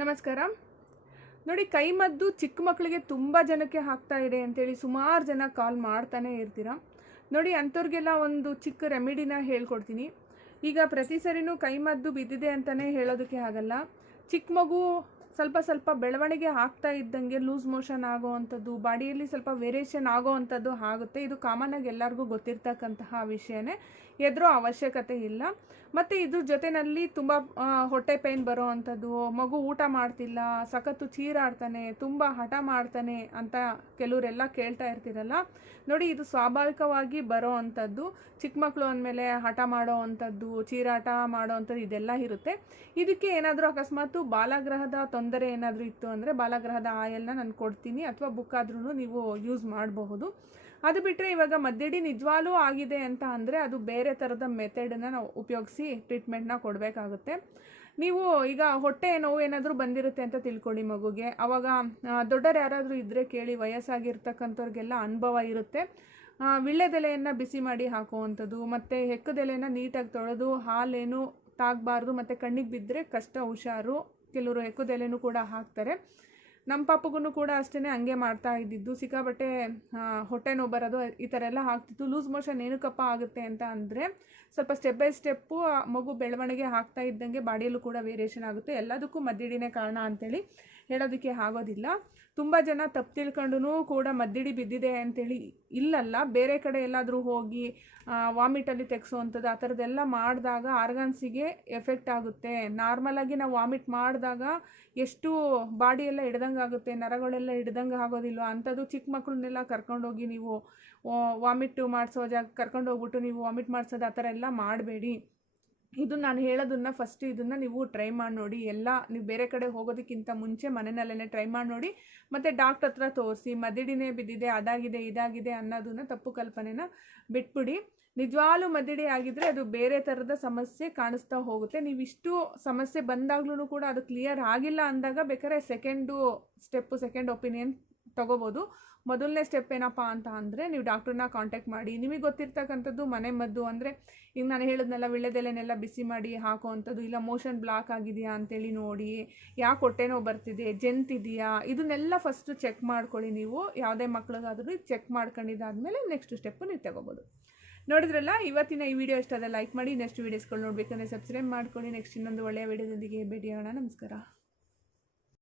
ನಮಸ್ಕಾರ. ನೋಡಿ, ಕೈಮದ್ದು ಚಿಕ್ಕ ಮಕ್ಕಳಿಗೆ ತುಂಬ ಜನಕ್ಕೆ ಹಾಕ್ತಾ ಇದೆ ಅಂತೇಳಿ ಸುಮಾರು ಜನ ಕಾಲ್ ಮಾಡ್ತಾನೆ ಇರ್ತೀರ? ನೋಡಿ, ಅಂಥವ್ರಿಗೆಲ್ಲ ಒಂದು ಚಿಕ್ಕ ರೆಮಿಡಿನ ಹೇಳ್ಕೊಡ್ತೀನಿ. ಈಗ ಪ್ರತಿ ಸರಿನೂ ಕೈಮದ್ದು ಬಿದ್ದಿದೆ ಅಂತಲೇ ಹೇಳೋದಕ್ಕೆ ಆಗಲ್ಲ. ಚಿಕ್ಕ ಮಗು ಸ್ವಲ್ಪ ಸ್ವಲ್ಪ ಬೆಳವಣಿಗೆ ಆಗ್ತಾ ಇದ್ದಂಗೆ ಲೂಸ್ ಮೋಷನ್ ಆಗೋ ಅಂಥದ್ದು ಬಾಡಿಯಲ್ಲಿ ಸ್ವಲ್ಪ ವೇರಿಯೇಷನ್ ಆಗೋ ಅಂಥದ್ದು ಆಗುತ್ತೆ. ಇದು ಕಾಮನ್ ಆಗಿ ಎಲ್ಲರಿಗೂ ಗೊತ್ತಿರ್ತಕ್ಕಂತಹ ವಿಷಯನೇ. ಎದುರೋ ಅವಶ್ಯಕತೆ ಇಲ್ಲ. ಮತ್ತು ಇದ್ರ ಜೊತೆಯಲ್ಲಿ ತುಂಬ ಹೊಟ್ಟೆ ಪೇನ್ ಬರೋ ಅಂಥದ್ದು ಮಗು ಊಟ ಮಾಡ್ತಿಲ್ಲ, ಸಖತ್ತು ಚೀರಾಡ್ತಾನೆ, ತುಂಬ ಹಠ ಮಾಡ್ತಾನೆ ಅಂತ ಕೆಲವರೆಲ್ಲ ಕೇಳ್ತಾ ಇರ್ತೀರಲ್ಲ. ನೋಡಿ, ಇದು ಸ್ವಾಭಾವಿಕವಾಗಿ ಬರೋ ಅಂಥದ್ದು ಚಿಕ್ಕ ಮಕ್ಕಳು ಅಂದಮೇಲೆ ಹಠ ಮಾಡೋ ಅಂಥದ್ದು ಚೀರಾಟ ಮಾಡೋ ಅಂಥದ್ದು ಇದೆಲ್ಲ ಇರುತ್ತೆ. ಇದಕ್ಕೆ ಏನಾದರೂ ಅಕಸ್ಮಾತು ಬಾಲಗ್ರಹದ ತೊಂದರೆ ಏನಾದರೂ ಇತ್ತು ಅಂದರೆ ಬಾಲಗ್ರಹದ ಆಯಲ್ನ ನಾನು ಕೊಡ್ತೀನಿ ಅಥವಾ ಬುಕ್ ಆದ್ರೂ ನೀವು ಯೂಸ್ ಮಾಡಬಹುದು. ಅದು ಬಿಟ್ಟರೆ ಇವಾಗ ಮದ್ದಡಿ ನಿಜವಾಗೂ ಆಗಿದೆ ಅಂತ ಅಂದರೆ ಅದು ಬೇರೆ ಥರದ ಮೆಥಡನ್ನ ನಾವು ಉಪಯೋಗಿಸಿ ಟ್ರೀಟ್ಮೆಂಟ್ನ ಕೊಡಬೇಕಾಗುತ್ತೆ. ನೀವು ಈಗ ಹೊಟ್ಟೆ ನೋವು ಏನಾದರೂ ಬಂದಿರುತ್ತೆ ಅಂತ ತಿಳ್ಕೊಳ್ಳಿ ಮಗುಗೆ. ಅವಾಗ ದೊಡ್ಡರು ಯಾರಾದರೂ ಇದ್ದರೆ ಕೇಳಿ, ವಯಸ್ಸಾಗಿರ್ತಕ್ಕಂಥವ್ರಿಗೆಲ್ಲ ಅನುಭವ ಇರುತ್ತೆ. ವಿಳ್ಳೆದೆಲೆಯನ್ನು ಬಿಸಿ ಮಾಡಿ ಹಾಕುವಂಥದ್ದು, ಮತ್ತು ಹೆಕ್ಕದೆಲೆಯನ್ನು ನೀಟಾಗಿ ತೊಳೆದು, ಹಾಲೇನು ತಾಗಬಾರ್ದು, ಮತ್ತು ಕಣ್ಣಿಗೆ ಬಿದ್ದರೆ ಕಷ್ಟ, ಹುಷಾರು ಕೆಲವರು ಎಕ್ಕುದೆಲೆನೂ ಕೂಡ ಹಾಕ್ತಾರೆ. ನಮ್ಮ ಪಾಪಗೂ ಕೂಡ ಅಷ್ಟೇ ಹಂಗೆ ಮಾಡ್ತಾ ಇದ್ದಿದ್ದು. ಸಿಕ್ಕಾಬಟ್ಟೆ ಹೊಟ್ಟೆ ನೋವು ಬರೋದು, ಈ ಥರ ಎಲ್ಲ ಆಗ್ತಿತ್ತು. ಲೂಸ್ ಮೋಷನ್ ಏನಕ್ಕಪ್ಪ ಆಗುತ್ತೆ ಅಂತ ಅಂದರೆ, ಸ್ವಲ್ಪ ಸ್ಟೆಪ್ ಬೈ ಸ್ಟೆಪ್ಪು ಮಗು ಬೆಳವಣಿಗೆ ಆಗ್ತಾ ಇದ್ದಂಗೆ ಬಾಡಿಯಲ್ಲೂ ಕೂಡ ವೇರಿಯೇಷನ್ ಆಗುತ್ತೆ. ಎಲ್ಲದಕ್ಕೂ ಮದ್ದಿಡಿನೇ ಕಾರಣ ಅಂತೇಳಿ ಹೇಳೋದಕ್ಕೆ ಆಗೋದಿಲ್ಲ. ತುಂಬ ಜನ ತಪ್ಪು ತಿಳ್ಕೊಂಡು ಕೂಡ ಮದ್ದಿಡಿ ಬಿದ್ದಿದೆ ಅಂತೇಳಿ ಇಲ್ಲಲ್ಲ. ಬೇರೆ ಕಡೆ ಎಲ್ಲಾದರೂ ಹೋಗಿ ವಾಮಿಟಲ್ಲಿ ತೆಗೆಸೋವಂಥದ್ದು ಆ ಥರದ್ದೆಲ್ಲ ಮಾಡಿದಾಗ ಆರ್ಗನ್ಸಿಗೆ ಎಫೆಕ್ಟ್ ಆಗುತ್ತೆ. ನಾರ್ಮಲಾಗಿ ನಾವು ವಾಮಿಟ್ ಮಾಡಿದಾಗ ಎಷ್ಟು ಬಾಡಿಯೆಲ್ಲ ಎಲ್ಲ ಆಗುತ್ತೆ, ನರಗಳೆಲ್ಲ ಹಿಡ್ದಂಗೆ ಆಗೋದಿಲ್ಲ ಅಂಥದ್ದು ಚಿಕ್ಕ ಮಕ್ಕಳನ್ನೆಲ್ಲ ಕರ್ಕೊಂಡೋಗಿ ನೀವು ವಾಮಿಟ್ ಮಾಡಿಸೋ ಜಾಗ, ಕರ್ಕೊಂಡೋಗ್ಬಿಟ್ಟು ನೀವು ವಾಮಿಟ್ ಮಾಡ್ಸೋದು ಆ ಥರ ಎಲ್ಲ ಮಾಡಬೇಡಿ. ಇದು ನಾನು ಹೇಳೋದನ್ನ ಫಸ್ಟ್ ಇದನ್ನು ನೀವು ಟ್ರೈ ಮಾಡಿ ನೋಡಿ. ಎಲ್ಲ ನೀವು ಬೇರೆ ಕಡೆ ಹೋಗೋದಕ್ಕಿಂತ ಮುಂಚೆ ಮನೆಯಲ್ಲೇ ಟ್ರೈ ಮಾಡಿ ನೋಡಿ. ಮತ್ತು ಡಾಕ್ಟ್ರ್ ಹತ್ರ ತೋರಿಸಿ, ಮದಿಡಿನೇ ಬಿದ್ದಿದೆ, ಅದಾಗಿದೆ, ಇದಾಗಿದೆ ಅನ್ನೋದನ್ನ ತಪ್ಪು ಕಲ್ಪನೆನ ಬಿಟ್ಬಿಡಿ. ನಿಜವಾಗ್ಲೂ ಮದಿಡಿ ಆಗಿದ್ರೆ ಅದು ಬೇರೆ ಥರದ ಸಮಸ್ಯೆ ಕಾಣಿಸ್ತಾ ಹೋಗುತ್ತೆ. ನೀವು ಇಷ್ಟು ಸಮಸ್ಯೆ ಬಂದಾಗ್ಲೂ ಕೂಡ ಅದು ಕ್ಲಿಯರ್ ಆಗಿಲ್ಲ ಅಂದಾಗ ಬೇಕಾದ್ರೆ ಸೆಕೆಂಡು ಸ್ಟೆಪ್ಪು ಸೆಕೆಂಡ್ ಒಪಿನಿಯನ್ ತಗೋಬೋದು. ಮೊದಲನೇ ಸ್ಟೆಪ್ ಏನಪ್ಪ ಅಂತ ಅಂದರೆ ನೀವು ಡಾಕ್ಟ್ರನ್ನ ಕಾಂಟ್ಯಾಕ್ಟ್ ಮಾಡಿ, ನಿಮಗೆ ಗೊತ್ತಿರ್ತಕ್ಕಂಥದ್ದು ಮನೆ ಮದ್ದು ಅಂದರೆ, ಈಗ ನಾನು ಹೇಳಿದ್ನೆಲ್ಲ ವಿಳ್ಯದೆಲೆನೆಲ್ಲ ಬಿಸಿ ಮಾಡಿ ಹಾಕುವಂಥದ್ದು, ಇಲ್ಲ ಮೋಷನ್ ಬ್ಲಾಕ್ ಆಗಿದೆಯಾ ಅಂತೇಳಿ ನೋಡಿ, ಯಾಕೆ ಹೊಟ್ಟೆನೋ ಬರ್ತಿದೆ ಜಂತಿದೆಯಾ ಇದನ್ನೆಲ್ಲ ಫಸ್ಟು ಚೆಕ್ ಮಾಡ್ಕೊಳ್ಳಿ ನೀವು, ಯಾವುದೇ ಮಕ್ಳಿಗಾದ್ರೂ ಚೆಕ್ ಮಾಡ್ಕೊಂಡಿದ್ದಾದಮೇಲೆ ನೆಕ್ಸ್ಟ್ ಸ್ಟೆಪ್ಪು ನೀವು ತಗೋಬೋದು. ನೋಡಿದ್ರಲ್ಲ, ಇವತ್ತಿನ ಈ ವಿಡಿಯೋ ಇಷ್ಟ ಲೈಕ್ ಮಾಡಿ ನೆಕ್ಸ್ಟ್ ವೀಡಿಯೋಸ್ಗಳು ನೋಡಬೇಕಂದ್ರೆ ಸಬ್ಸ್ಕ್ರೈಬ್ ಮಾಡ್ಕೊಳ್ಳಿ ನೆಕ್ಸ್ಟ್ ಇನ್ನೊಂದು ಒಳ್ಳೆಯ ವಿಡಿಯೋದೊಂದಿಗೆ ಭೇಟಿಯಾಗೋಣ, ನಮಸ್ಕಾರ.